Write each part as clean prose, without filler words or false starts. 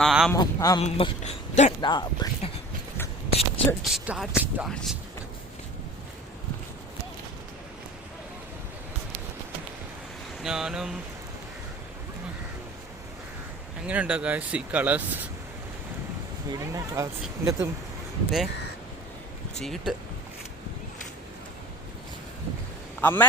നാമം ഞാനും എങ്ങനെയുണ്ടോ ഗായ്സ് ഈ കളേഴ്സ് വീടിൻ്റെ ക്ലാസിൻ്റെ അകത്തും ചീട്ട്. അമ്മ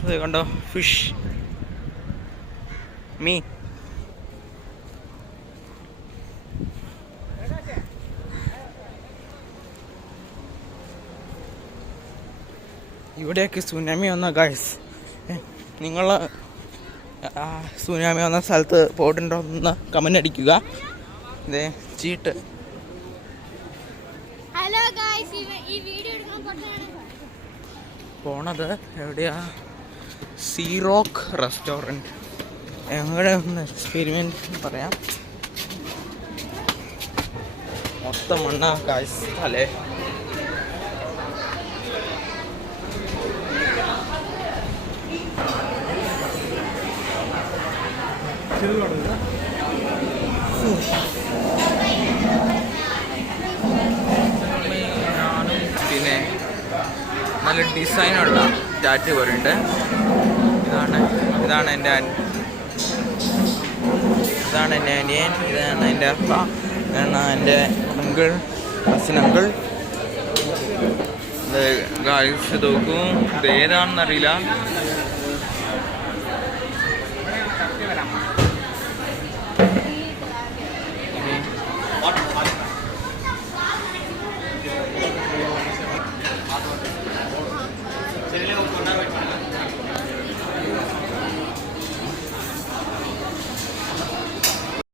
അത് കണ്ടോ, ഫിഷ്, മീൻ. ഇവിടെയൊക്കെ സുനാമി വന്ന ഗൈസ്, നിങ്ങൾ സുനാമി വന്ന സ്ഥലത്ത് പോയിട്ടുണ്ടോ എന്ന് കമൻ്റ് അടിക്കുക. ഇതേ ചീട്ട്. പോണത് എവിടെയാ? Sea rock restaurant. ഞങ്ങളുടെ ഒന്ന് എക്സ്പെരിമെൻറ്റ് പറയാം. മൊത്തം മണ്ണ ഗൈസ് അല്ലേ. പിന്നെ നല്ല ഡിസൈനുള്ള ടാറ്റു വരുന്നുണ്ട്. ഇതാണ് എൻ്റെ അനിയൻ, ഇതാണ് എൻ്റെ അപ്പ, ഇതാണ് എൻ്റെ അങ്കിൾ, കസിൻ അങ്കിൾ. ഗായ്സ് നോക്കും, ഇത് ഏതാണെന്നറിയില്ല.